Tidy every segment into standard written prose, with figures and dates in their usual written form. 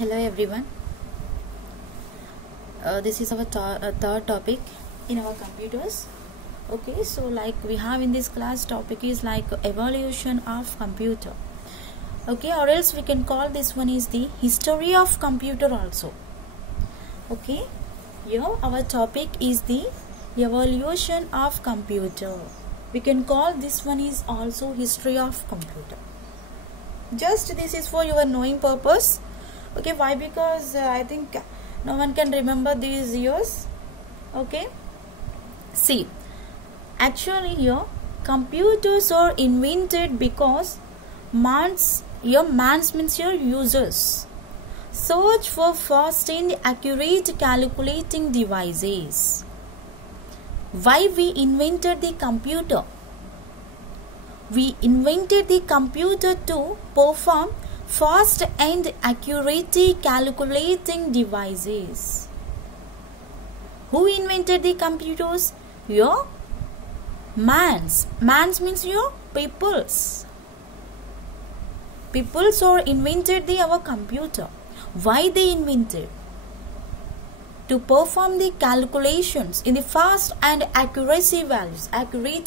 Hello everyone. This is our third topic in our computers. Okay, so like we have in this class, topic is like evolution of computer. Okay, or else we can call this one is the history of computer also. Okay, here our topic is the evolution of computer. We can call this one is also history of computer. Just this is for your knowing purpose. Okay, why? Because I think no one can remember these years. Okay, see, actually here computers are invented because man's means your users search for fast and accurate calculating devices. Why we invented the computer? We invented the computer to perform fast and accurate calculating devices. Who invented the computers? Your mans. Mans means your peoples. Peoples or invented our computer. Why they invented? To perform the calculations in the fast and accurate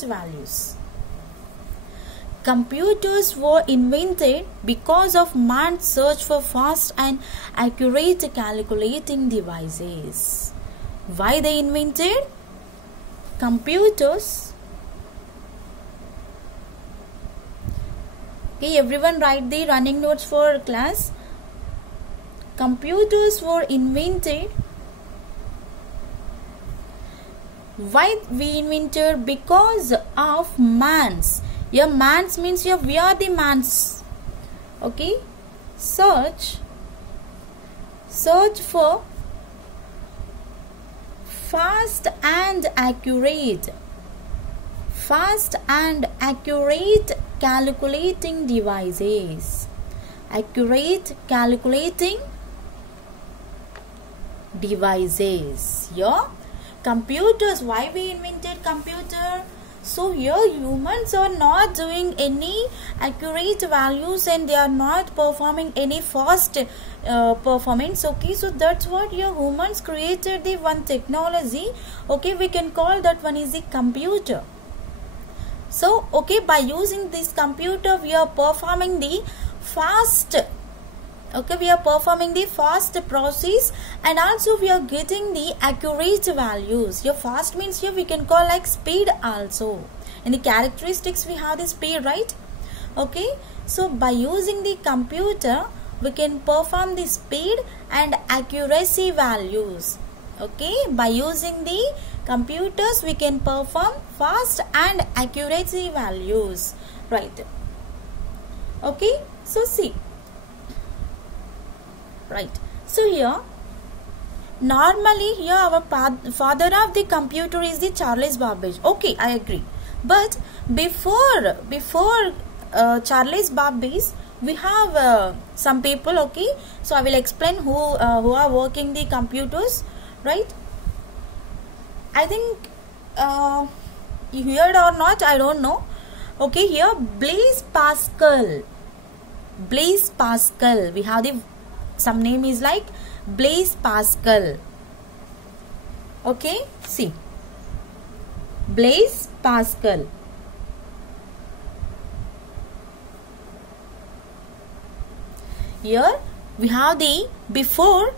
values. Computers were invented because of man's search for fast and accurate calculating devices. Why they invented computers? Okay, everyone write the running notes for class. Computers were invented. Why we invented? Because of man's. Your mans means your we are the mans. Okay, search for fast and accurate calculating devices. Accurate calculating devices. Your computers. Why we invented computer? So here humans are not doing any accurate values and they are not performing any fast performance. Okay, so that's what your humans created the one technology. Okay, we can call that one is the computer. So okay, by using this computer we are performing the fast. Okay, we are performing the fast process and also we are getting the accurate values. Here fast means here we can call like speed also. In the characteristics we have the speed, right? Okay, so by using the computer we can perform the speed and accuracy values. Okay, by using the computers we can perform fast and accuracy values, right? Okay, so see. Right. So here, normally here our father of the computer is the Charles Babbage. Okay, I agree. But before Charles Babbage, we have some people. Okay, so I will explain who are working the computers. Right. I think you heard or not, I don't know. Okay, here Blaise Pascal. Blaise Pascal. We have the some name is like Blaise Pascal. Okay, see, Blaise Pascal. Here we have the before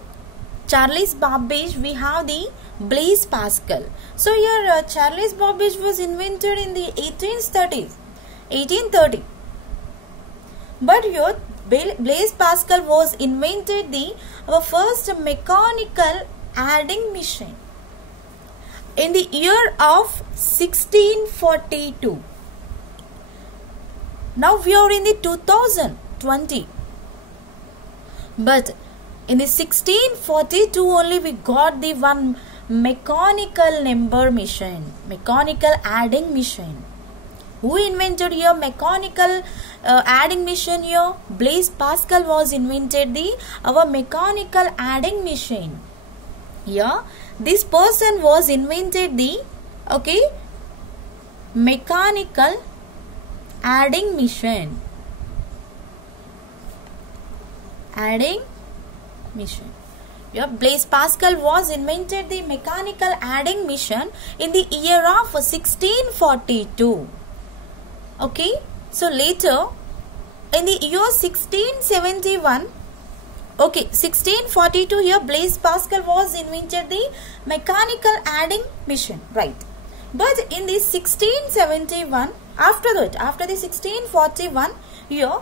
Charles Babbage we have the Blaise Pascal. So here Charles Babbage was invented in the 1830. But here Blaise Pascal was invented our first mechanical adding machine in the year of 1642. Now we are in the 2020. But in the 1642 only we got the one mechanical number machine, mechanical adding machine. Who invented here mechanical adding machine here? Blaise Pascal was invented our mechanical adding machine. Here this person was invented mechanical adding machine. Adding machine. Yeah, Blaise Pascal was invented the mechanical adding machine in the year of 1642. Okay, so later in the year 1671, okay, 1642 here Blaise Pascal was invented the mechanical adding machine, right? But in the 1671, after the 1641 here,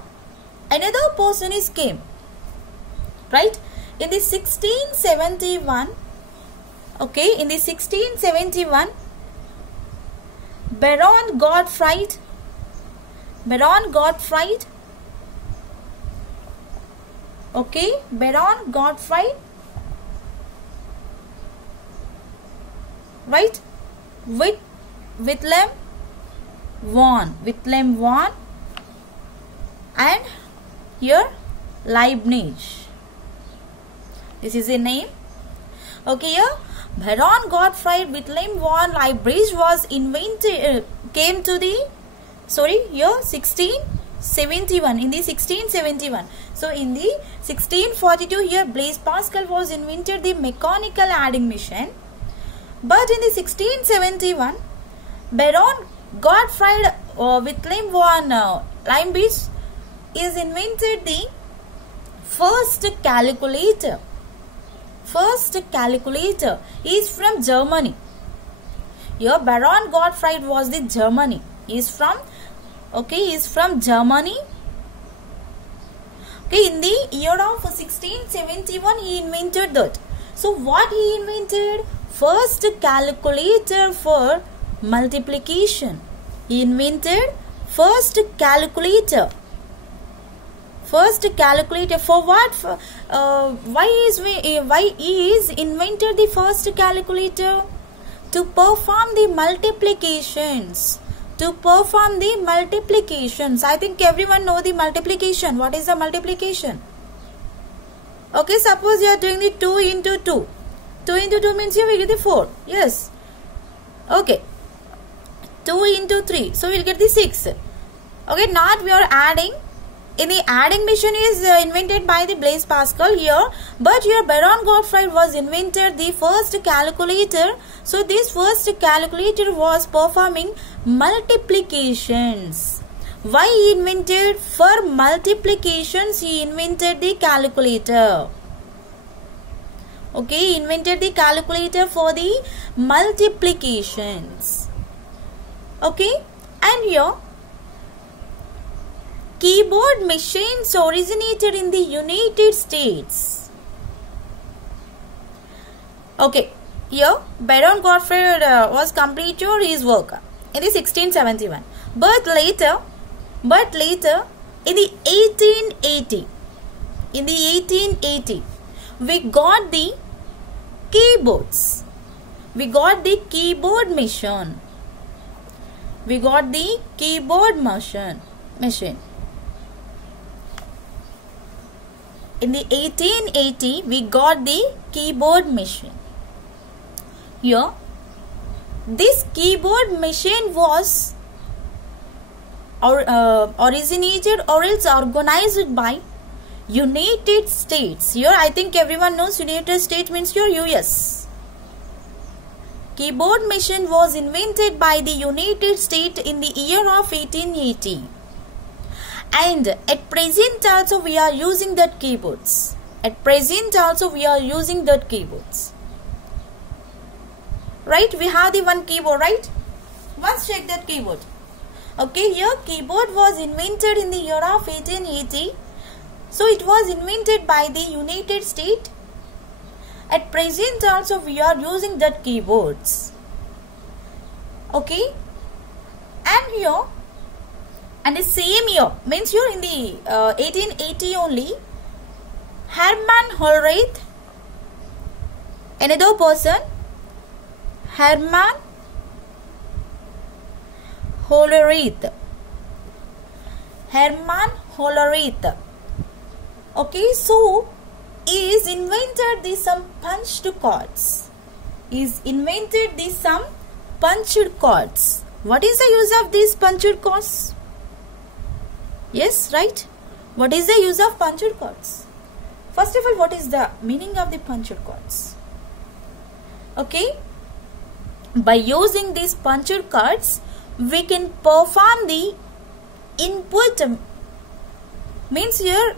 another person is came, right? In the 1671, okay, in the 1671, Baron Gottfried, okay, Baron Gottfried, right? Wilhelm von and here Leibniz. This is a name. Okay, here Baron Gottfried Wilhelm von Leibniz was invented, came to the, here 1671, in the 1671. So in the 1642 here Blaise Pascal was invented the mechanical adding machine. But in the 1671, Baron Gottfried Wilhelm von Leibniz is invented the first calculator. First calculator is from Germany. Here Baron Gottfried was the Germany. He is from Germany. Okay, in the year of 1671 he invented that. So what he invented? First calculator for multiplication. He invented first calculator. First calculator for what? Why he is invented the first calculator? To perform the multiplications. I think everyone know the multiplication. What is the multiplication? Okay, suppose you are doing the 2 into 2. 2 into 2 means you will get the 4. Yes. Okay. 2 into 3. So we will get the 6. Okay, not we are adding. In the adding machine is invented by the Blaise Pascal here. But here Baron Gottfried was invented the first calculator. So this first calculator was performing multiplications. Why he invented? For multiplications he invented the calculator. Okay, he invented the calculator for the multiplications. Okay, and here keyboard machines originated in the United States. Okay, here Baron Gottfried was completed his work in the 1671. But later in the 1880, we got the keyboards. We got the keyboard machine. In the 1880, we got the keyboard machine. Here, this keyboard machine was originated or else organized by United States. Here, I think everyone knows United States means your US. Keyboard machine was invented by the United States in the year of 1880. And at present also we are using that keyboards. Right? We have the one keyboard, right? Once check that keyboard. Okay, here keyboard was invented in the year of 1880. So it was invented by the United States. At present also we are using that keyboards. Okay? And here, and the same year, means here in the 1880 only, Hermann Hollerith, another person, Hermann Hollerith. Okay, so is invented the some punched cards. What is the use of these punched cards? Yes, right? What is the use of punched cards? First of all, what is the meaning of the punched cards? Okay, by using these punched cards, we can perform the input. Means here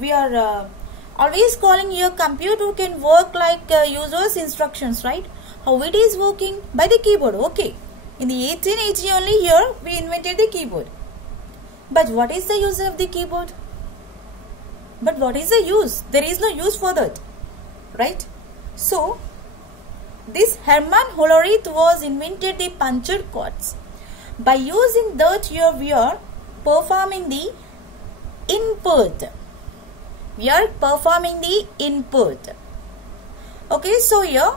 we are always calling your computer can work like user's instructions, right? How it is working? By the keyboard. Okay, in the 1880 only here we invented the keyboard. But what is the use of the keyboard? But what is the use? There is no use for that, right? So this Hermann Hollerith was invented the punched cards. By using that here we are performing the input. We are performing the input. Okay, so here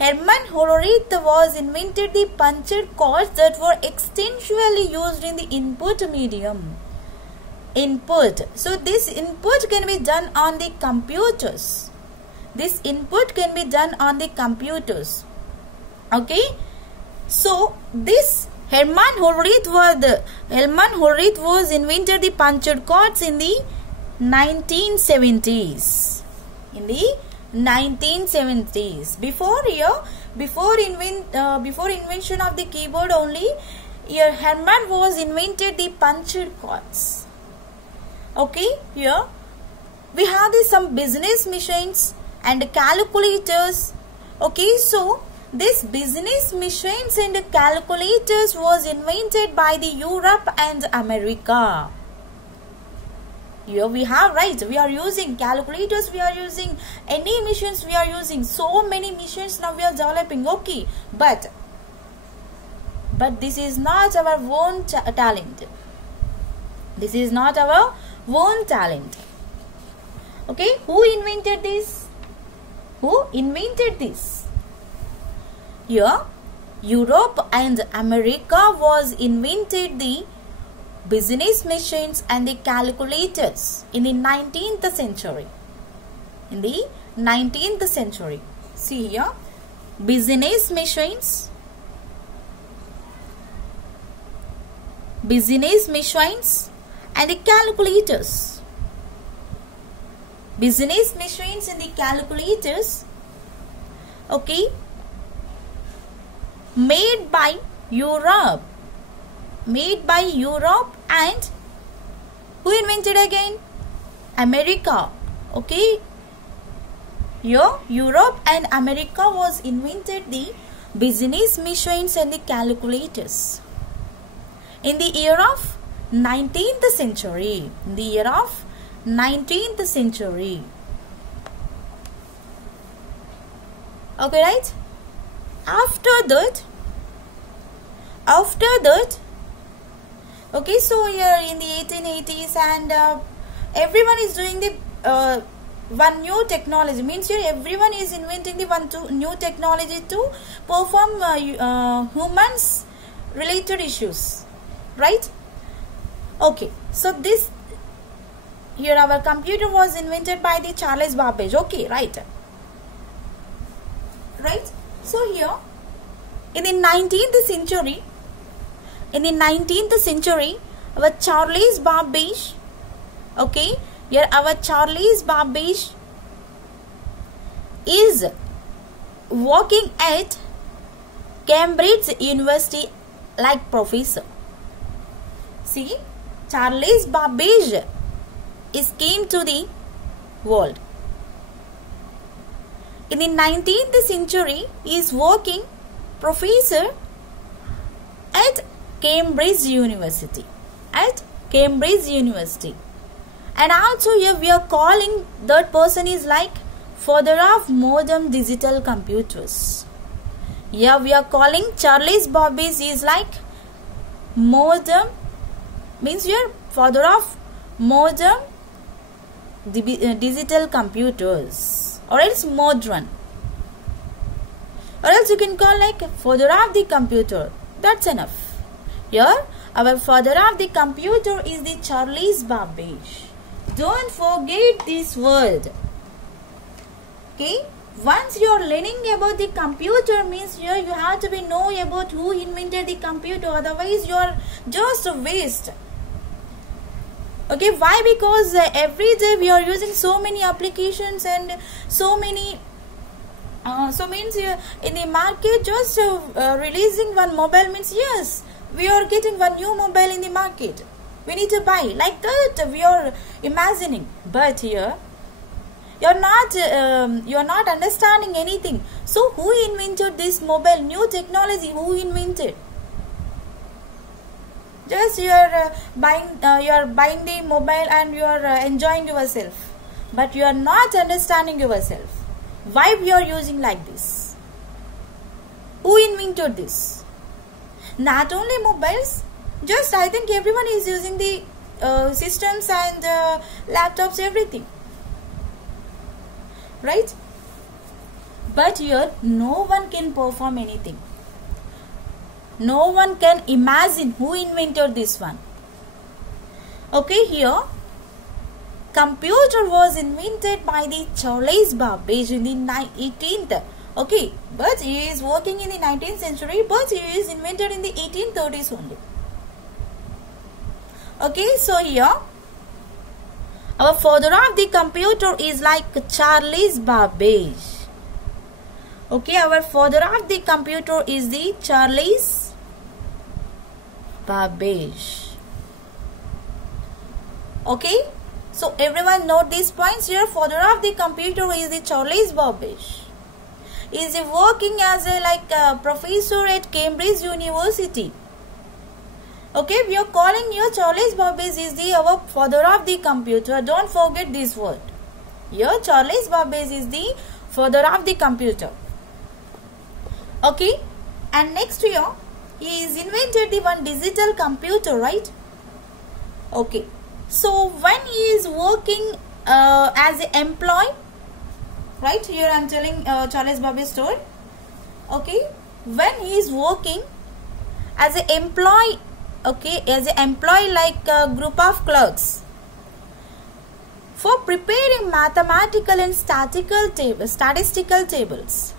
Hermann Hollerith was invented the punched cards that were extensively used in the input medium. Input. So this input can be done on the computers. This input can be done on the computers. Okay. So this Hermann Hollerith was invented the punched cards in the 1970s. In the 1970s. Before invention of the keyboard only, here Hermann was invented the punched cards. Okay, here we have some business machines and calculators. Okay, so this business machines and calculators was invented by the Europe and America. Here we have, right, we are using calculators, we are using any machines, we are using so many machines now we are developing. Okay, but this is not our own talent. This is not our own talent. Okay, who invented this? Who invented this? Here Europe and America was invented the business machines and the calculators in the 19th century. In the 19th century. See here, business machines and the calculators. Business machines and the calculators, okay, made by Europe and who invented again? America. Okay, here Europe and America was invented the business machines and the calculators in the year of 19th century. In the year of 19th century. Okay, right? After that, okay, so here in the 1880s and everyone is doing the one new technology. Means here everyone is inventing the new technology to perform humans related issues, right? Okay, so this here our computer was invented by the Charles Babbage. Okay, right? So here in the 19th century, our Charles Babbage, okay, here our Charles Babbage is working at Cambridge University like professor. See, Charles Babbage came to the world. In the 19th century, he is working professor at Cambridge University. And also here we are calling that person is like father of modern digital computers. Here we are calling Charles Babbage is like modern, means here father of modern digital computers, or else modern, or else you can call like father of the computer. That's enough. Here our father of the computer is the Charles Babbage. Don't forget this word. Okay, once you are learning about the computer, means here you have to know about who invented the computer, otherwise you are just a waste. Okay, why? Because every day we are using so many applications and so many so means in the market just releasing one mobile means yes, we are getting one new mobile in the market, we need to buy, like that we are imagining. But here you are not understanding anything. So who invented this mobile, new technology, who invented? Just you are buying the mobile and you are enjoying yourself, but you are not understanding yourself. Why we are using like this? Who invented this? Not only mobiles, just I think everyone is using the systems and laptops, everything, right? But here no one can perform anything. No one can imagine who invented this one. Okay, here computer was invented by the Charles Babbage in the 18th. Okay, but he is working in the 19th century, but he is invented in the 1830s only. Okay, so here our father of the computer is like Charles Babbage. Okay, our father of the computer is the Charles Babbage. Okay, so everyone note these points here. Father of the computer is the Charles Babbage. He is working as a professor at Cambridge University. Okay, we are calling here Charles Babbage is the our father of the computer. Don't forget this word. Here Charles Babbage is the father of the computer. Okay, and next here he is invented the one digital computer, right? Okay, so when he is working as an employee, right? Here I am telling Charles Babbage's story. Okay, when he is working as an employee, okay, as an employee like a group of clerks for preparing mathematical and statistical tables.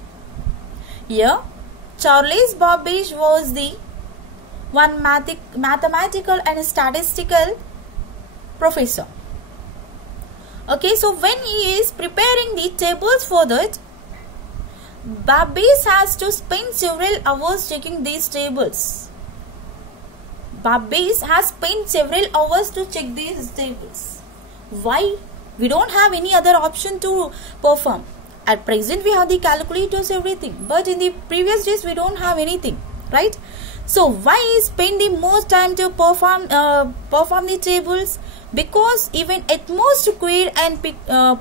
Here Charles Babbage was the one mathematical and statistical professor. Okay, so when he is preparing the tables for that, Babbage has to spend several hours checking these tables. Babbage has spent several hours to check these tables. Why? We don't have any other option to perform. At present we have the calculators, everything, but in the previous days we don't have anything, right? So why spend the most time to perform the tables? Because even at most care and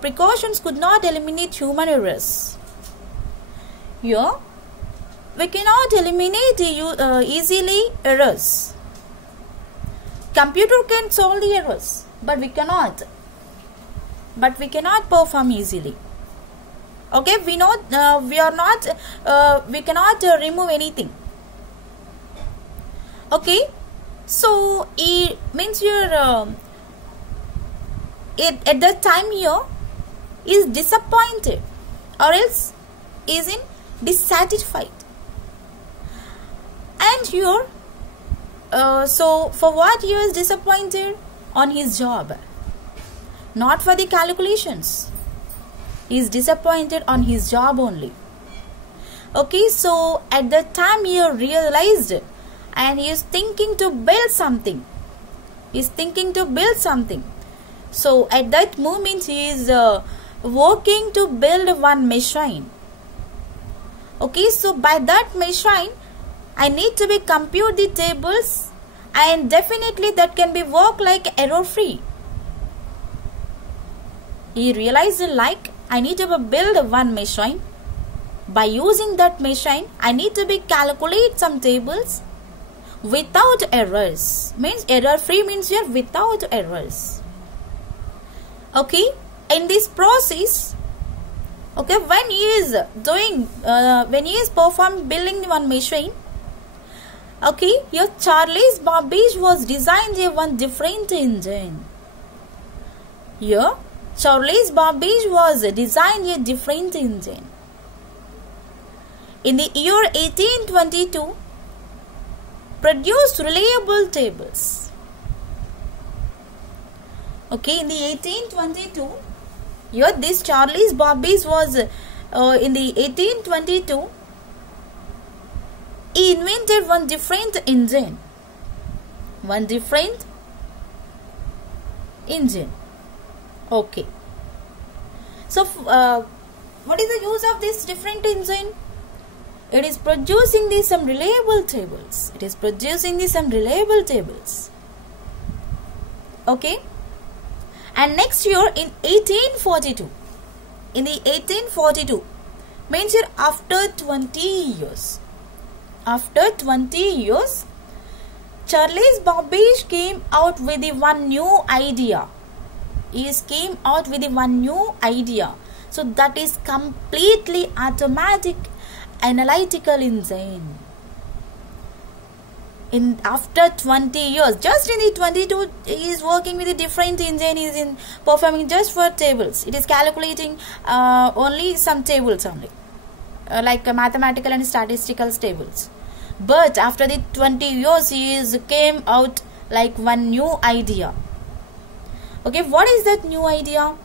precautions could not eliminate human errors. Here we cannot eliminate easily errors. Computer can solve the errors, but we cannot perform easily. Okay, we cannot remove anything. Okay, so it means your at that time here is disappointed or else is in dissatisfied. And here so for what he is disappointed? On his job, not for the calculations. He is disappointed on his job only. Okay, so at that time he realized and he is thinking to build something. So at that moment he is working to build one machine. Okay, so by that machine I need to compute the tables, and definitely that can be work like error free. He realized like I need to build one machine. By using that machine I need to calculate some tables without errors. Means error free means here without errors. Okay, in this process, okay, when he is performing building one machine, okay, here Charles Babbage was designed one different engine. Here Charles Babbage was designed a different engine. In the year 1822, produced reliable tables. Okay, in the 1822, here this Charles Babbage was in the 1822, he invented one different engine. Okay. So, what is the use of this different engine? It is producing some reliable tables. Okay. And next year in 1842, means here after 20 years, Charles Babbage came out with one new idea. So that is completely automatic analytical engine. After 20 years, just in the 22, he is working with a different engine. He is performing just for tables. It is calculating only some tables only, like mathematical and statistical tables. But after the 20 years, he came out like one new idea. Okay, what is that new idea?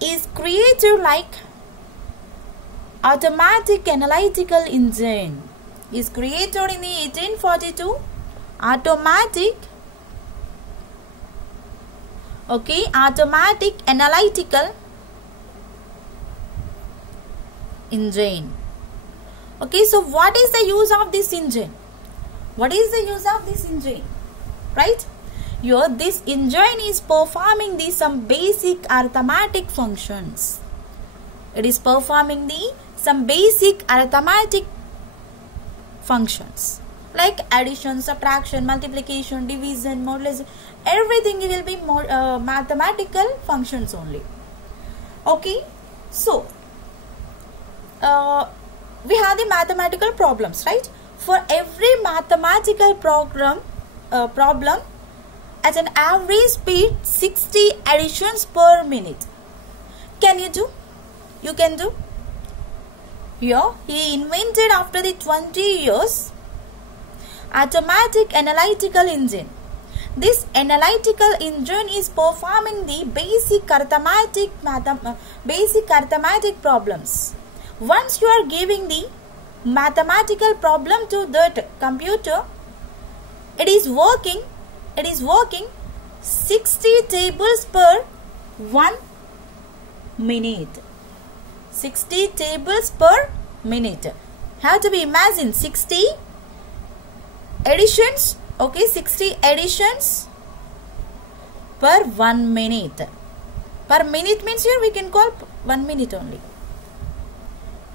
Is created like automatic analytical engine. Is created in the 1842 automatic analytical engine. Okay, so what is the use of this engine? Right? Here this engine is performing some basic arithmetic functions. It is performing some basic arithmetic functions like addition, subtraction, multiplication, division, modulation. Everything will be mathematical functions only. Okay, so we have the mathematical problems, right? For every mathematical problem at an average speed 60 additions per minute. Can you do? You can do. Here he invented after the 20 years automatic analytical engine. This analytical engine is performing the basic arithmetic problems. Once you are giving the mathematical problem to that computer, it is working 60 tables per 1 minute. 60 tables per minute. Have to be imagined 60 additions. Okay, 60 additions per 1 minute. Per minute means here we can call 1 minute only.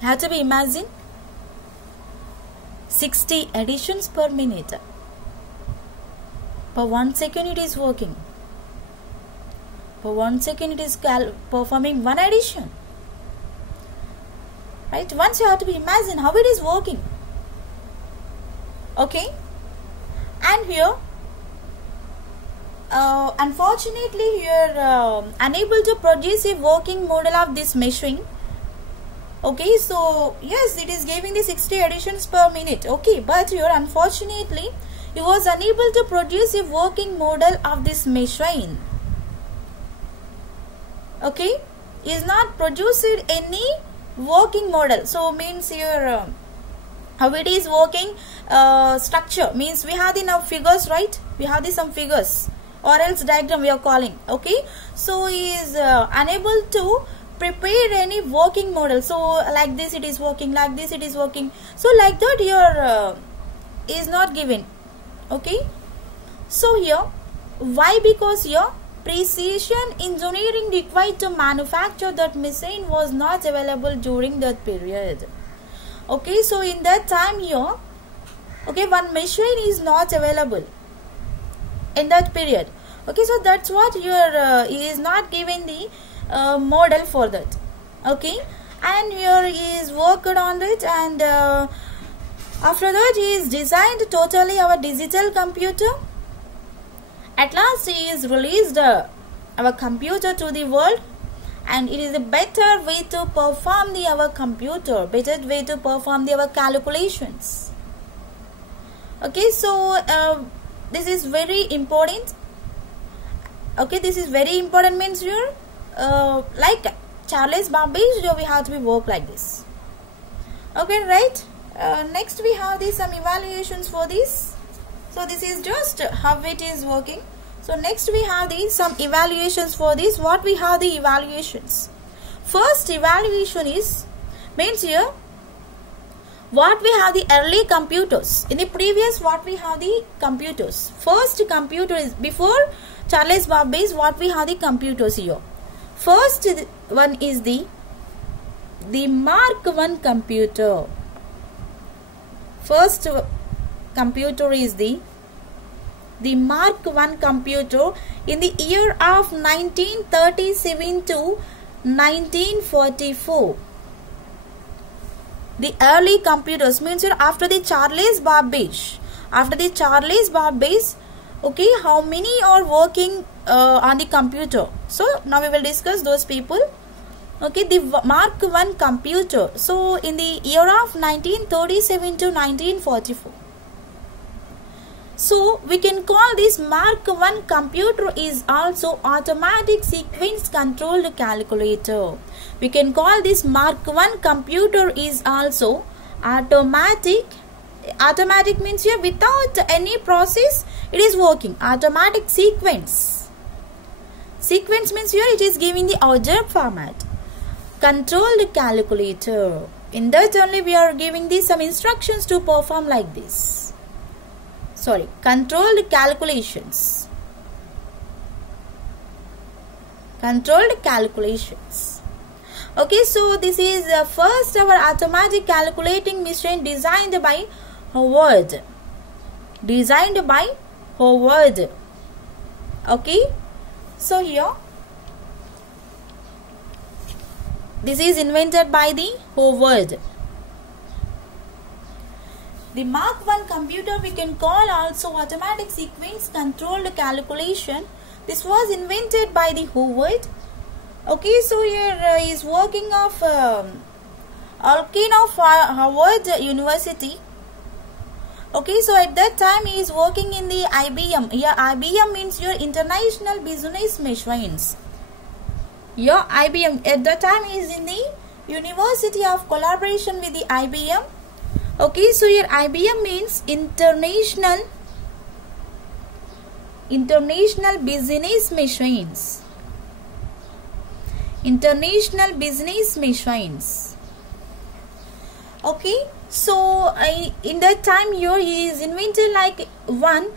Have to be imagined 60 additions per minute. Per 1 second it is working. Per 1 second it is performing 1 addition. Right? Once you have to be imagine how it is working. Okay. And here, unfortunately, you are unable to produce a working model of this machine. Okay, so yes, it is giving the 60 additions per minute. Okay, but here unfortunately, he was unable to produce a working model of this machine. Okay, he is not produced any working model. So means here how it is working structure means we have the now figures, right? We have the some figures or else diagram we are calling. Okay, so he is unable to prepare any working model. So like this it is working, like this it is working. So like that here is not given. Okay, so here why? Because here precision engineering required to manufacture that machine was not available during that period. Okay, so in that time here, okay, one machine is not available in that period. Okay, so that's what your he is not given the model for that. Okay, and here he is worked on it, and after that he is designed totally our digital computer. At last he is released our computer to the world, and it is a better way to perform our computer, better way to perform our calculations. Okay, so this is very important. Okay, this is very important, means here like Charles Babbage, we have to be work like this. Okay, right. Next we have some evaluations for this. So this is just how it is working. So next we have some evaluations for this. What we have the evaluations? First evaluation is, means here what we have the early computers. In the previous, what we have the computers. First computer is before Charles Babbage. What we have the computers here. First one is the Mark I computer. First computer is the Mark I computer in the year of 1937 to 1944. The early computers, means after the Charles Babbage. After the Charles Babbage, okay, how many are working on the computer? So now we will discuss those people. Okay, the Mark I computer. So in the year of 1937 to 1944. So we can call this Mark I computer is also automatic sequence controlled calculator. We can call this Mark I computer is also automatic. Automatic means here without any process it is working. Automatic sequence. Sequence means here it is giving the order format. Controlled calculator. In that only we are giving these some instructions to perform like this. Sorry, controlled calculations. Controlled calculations. Okay, so this is first our automatic calculating machine designed by Howard. Designed by Howard. Okay, so here this is invented by the Howard. The Mark I computer we can call also automatic sequence controlled calculation. This was invented by the Howard. Okay, so here is working of Alkin of Harvard University. Okay, so at that time he is working in the IBM. Here IBM means your International Business Machines. Here IBM at that time he is in the University of collaboration with the IBM. Okay, so here IBM means International Business Machines. International Business Machines. Okay, so in that time here he is invented like one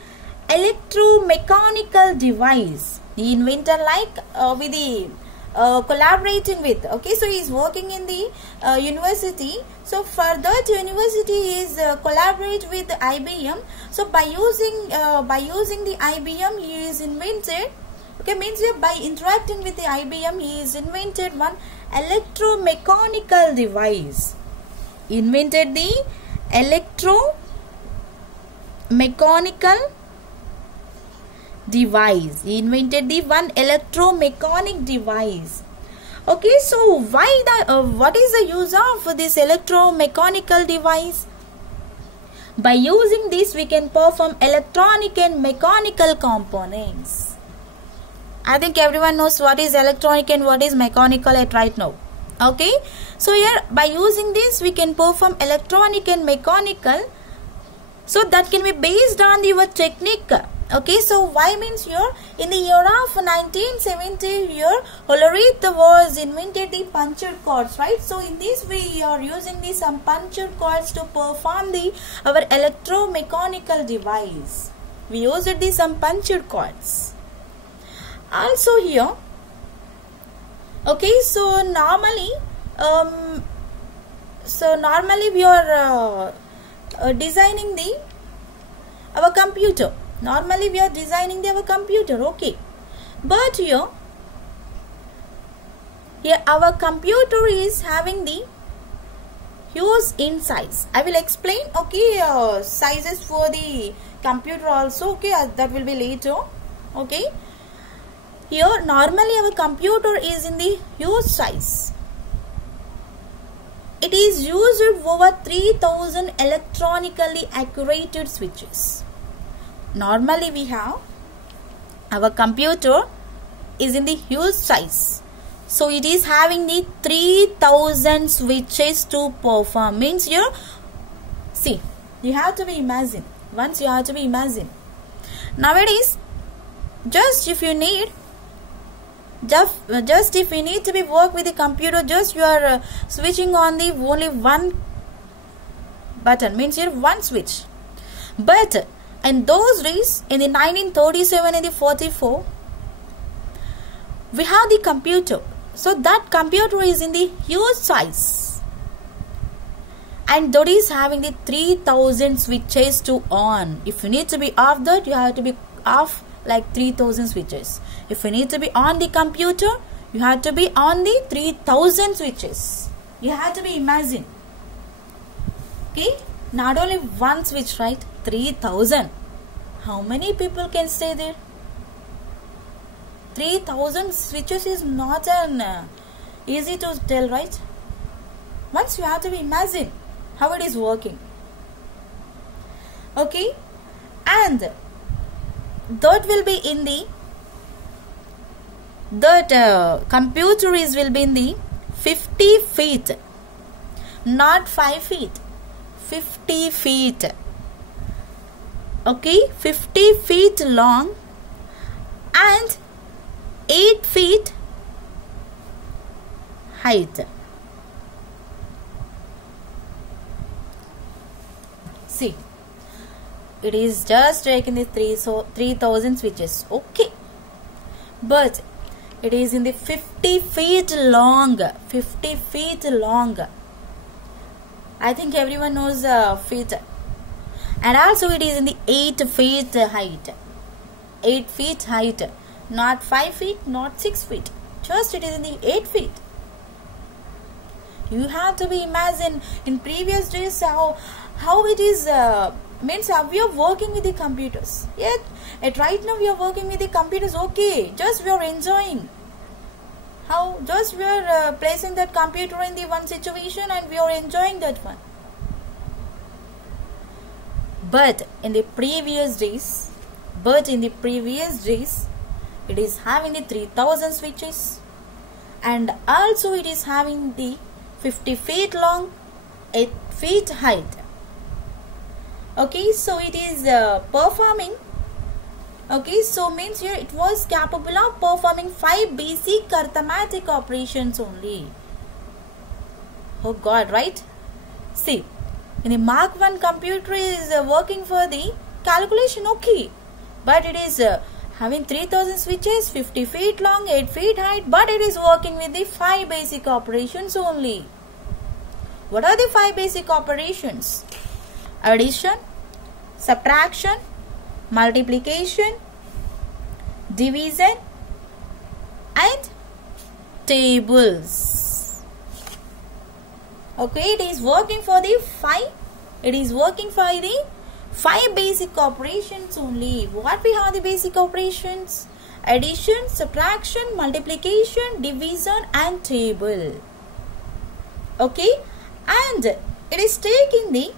electromechanical device. He invented like with the collaborating with. Okay, so he is working in the university. So for that university he is collaborate with IBM. So by using the IBM he is invented. Okay, means here by interacting with the IBM he is invented one electromechanical device. Invented the electromechanical device. He invented the one electromechanic device. Okay, so why the what is the use of this electromechanical device? By using this we can perform electronic and mechanical components. I think everyone knows what is electronic and what is mechanical at right now. Okay, so here by using this we can perform electronic and mechanical. So that can be based on your technique. Okay, so why means here in the year of 1970 here Hollerith was invented the puncture cords, right? So in this we are using the some puncture cords to perform our electromechanical device. We used the some puncture cords. Also here, okay, so normally we are designing our computer. Normally we are designing our computer, okay, but here our computer is having the huge in size. I will explain, okay, sizes for the computer also, okay, that will be later. Okay, here normally our computer is in the huge size. It is used over 3000 electronically accurate switches. Normally we have our computer is in the huge size. So it is having the 3000 switches to perform. Means you see, you have to be imagine. Once you have to be imagine. Nowadays, just if you need to be work with the computer, just you are switching on the only one button, means here one switch. But in those days, in the 1937 and the 44, we have the computer. So that computer is in the huge size, and that is having the 3000 switches to on. If you need to be off that, you have to be off like 3000 switches. If you need to be on the computer, you have to be on the 3000 switches. You have to be imagine. Okay, not only one switch, right? 3000. How many people can stay there? 3000 switches is not an easy to tell, right? Once you have to be imagine how it is working. Okay, and that will be in the computer is will be in the 50 feet, not 5 feet, 50 feet. Okay, 50 feet long and 8 feet height. See, it is just taking the 3000 switches. Okay, but it is in the 50 feet long. 50 feet long. I think everyone knows feet. And also it is in the 8 feet height. 8 feet height. Not 5 feet, not 6 feet. Just it is in the 8 feet. You have to be imagine in previous days how it is means how we are working with the computers. Yet at right now we are working with the computers. Okay, just we are enjoying. How just we are placing that computer in the one situation and we are enjoying that one. But in the previous days, it is having the 3000 switches, and also it is having the 50 feet long, 8 feet height. Okay, so it is performing. Okay, so means here it was capable of performing 5 basic arithmetic operations only. Oh God, right? See, in the Mark 1 computer is working for the calculation, okay, but it is having 3000 switches, 50 feet long, 8 feet height, but it is working with the 5 basic operations only. What are the 5 basic operations? Addition, subtraction, multiplication, division, and tables. Okay, it is working for the 5. It is working for the 5 basic operations only. What we have the basic operations? Addition, subtraction, multiplication, division, and table. Okay, and it is taking the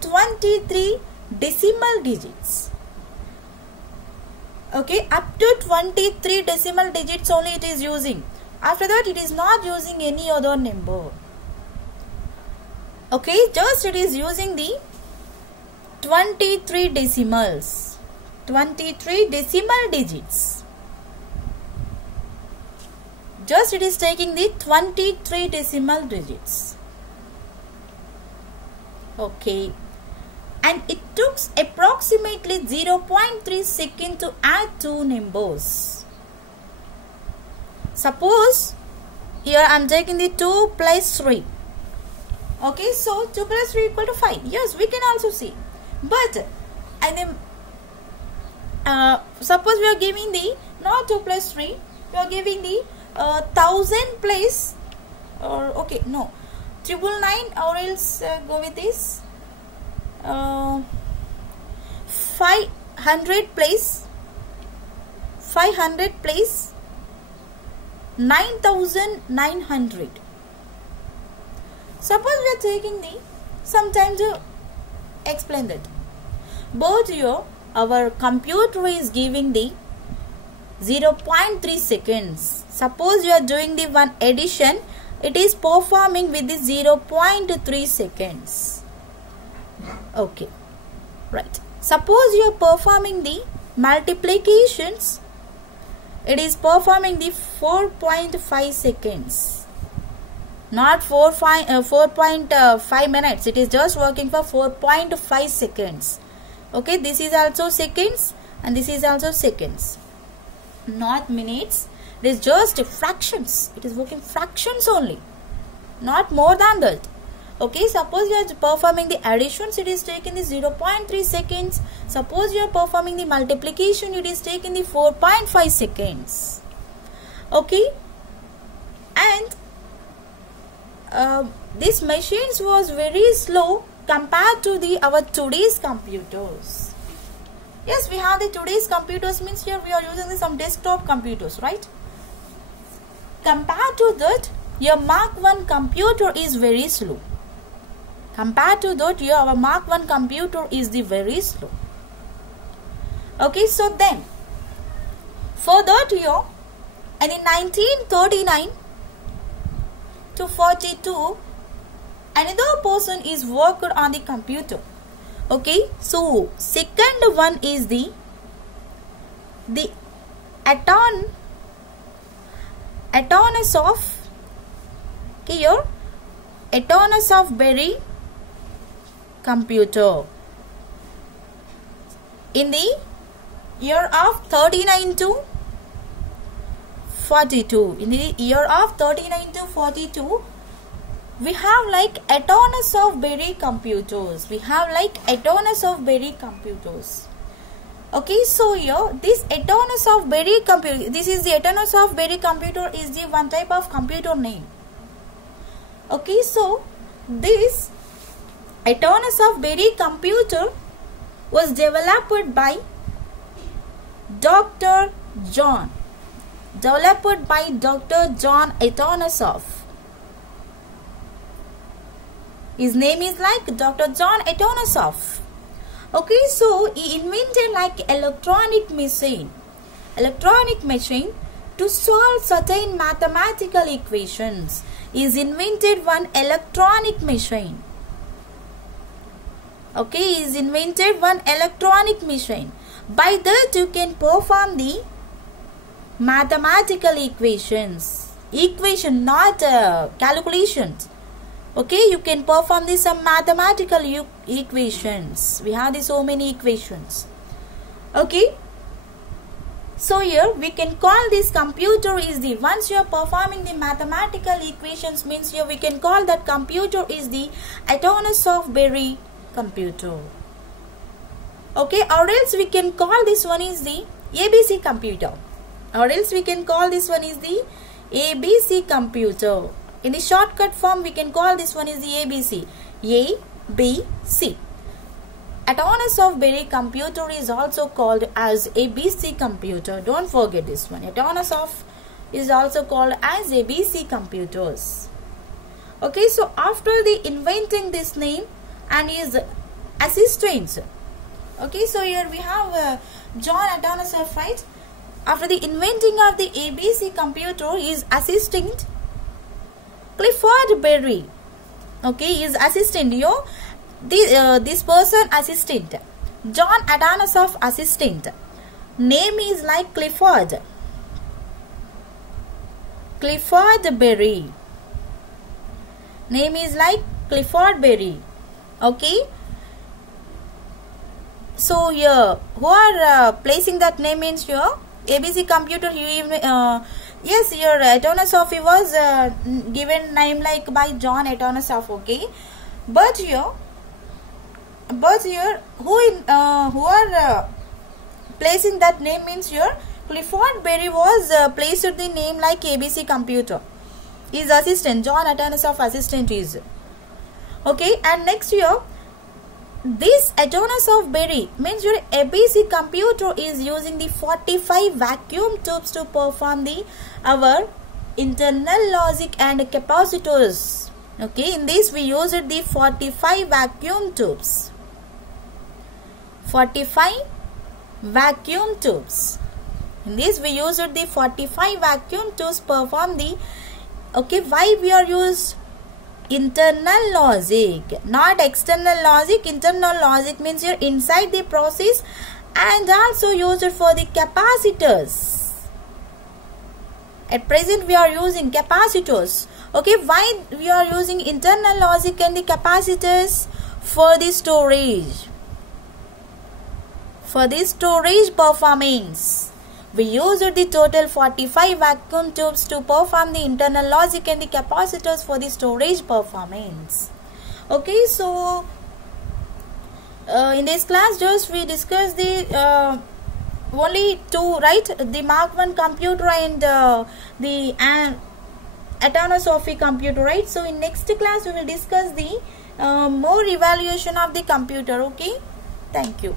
23 decimal digits. Okay, up to 23 decimal digits only it is using. After that it is not using any other number. Okay, just it is using the 23 decimals. 23 decimal digits. Just it is taking the 23 decimal digits. Okay. And it took approximately 0.3 seconds to add 2 numbers. Suppose here I am taking the 2 plus 3. Okay, so 2 plus 3 equal to 5. Yes, we can also see. But and then suppose we are giving the not 2 plus 3, we are giving the 1000 plus okay, no, 999, or else go with this 500 plus 9900. Suppose we are taking the some time to explain that. But here our computer is giving the 0.3 seconds. Suppose you are doing the one addition, it is performing with the 0.3 seconds. Okay, right. Suppose you are performing the multiplications, it is performing the 4.5 seconds. Not 4.5 minutes, it is just working for 4.5 seconds. Okay, this is also seconds and this is also seconds, not minutes. It is just fractions. It is working fractions only, not more than that. Okay, suppose you are performing the additions, it is taking the 0.3 seconds. Suppose you are performing the multiplication, it is taking the 4.5 seconds. Okay, and this machines was very slow compared to our today's computers. Yes, we have the today's computers, means here we are using some desktop computers, right? Compared to that, your Mark 1 computer is very slow. Compared to that, our Mark 1 computer is the very slow. Okay, so then for that year, and in 1939 to 42, another person is worked on the computer. Okay, so second one is the Athanasius of Berry computer in the year of 39 to 42. In the year of 39 to 42, we have like Athanasius of Berry computers. We have like Athanasius of Berry computers. Okay, so here this Athanasius of Berry computer, this is the Athanasius of Berry computer is the one type of computer name. Okay, so this Athanasius of Berry computer was developed by Dr. John Athanasius. His name is like Dr. John Athanasius. Okay, so he invented like electronic machine to solve certain mathematical equations. He invented one electronic machine. Okay, he invented one electronic machine. By that you can perform the mathematical equations. Equation, not calculations. Okay, you can perform this some mathematical equations. We have so many equations. Okay, so here we can call this computer is the, once you are performing the mathematical equations, means here we can call that computer is the Athanasius of Berry computer. Okay, or else we can call this one is the ABC computer, or else we can call this one is the ABC computer. In the shortcut form, we can call this one is the ABC. ABC. Athanasius of Berry computer is also called as ABC computer. Don't forget this one. Athanasius is also called as ABC computers. Okay, so after the inventing this name and his assistants. Okay, so here we have John Athanasius, right? After the inventing of the ABC computer, his assistant Clifford Berry. Okay, his assistant, this person assistant, John Athanasius assistant, name is like Clifford Berry. Name is like Clifford Berry. Okay, so here who are placing that name means here ABC computer. Yes, your Athanasius was given name like by John Athanasius. Okay, but here who are placing that name means here Clifford Berry was placed the name like ABC computer. His assistant, John Athanasius assistant is. Okay, and next here this Athanasius of Berry means your ABC computer is using the 45 vacuum tubes to perform our internal logic and capacitors. Okay, in this we used the 45 vacuum tubes. 45 vacuum tubes. In this we used the 45 vacuum tubes perform the, okay, why we are used internal logic, not external logic. Internal logic means you're inside the process, and also used for the capacitors. At present we are using capacitors. Okay, why we are using internal logic and the capacitors? For the storage. For the storage performance. We used the total 45 vacuum tubes to perform the internal logic and the capacitors for the storage performance. Okay, so in this class just we discussed the only two, right? The Mark I computer and the Atmosophy computer, right? So in next class we will discuss the more evaluation of the computer. Okay, thank you.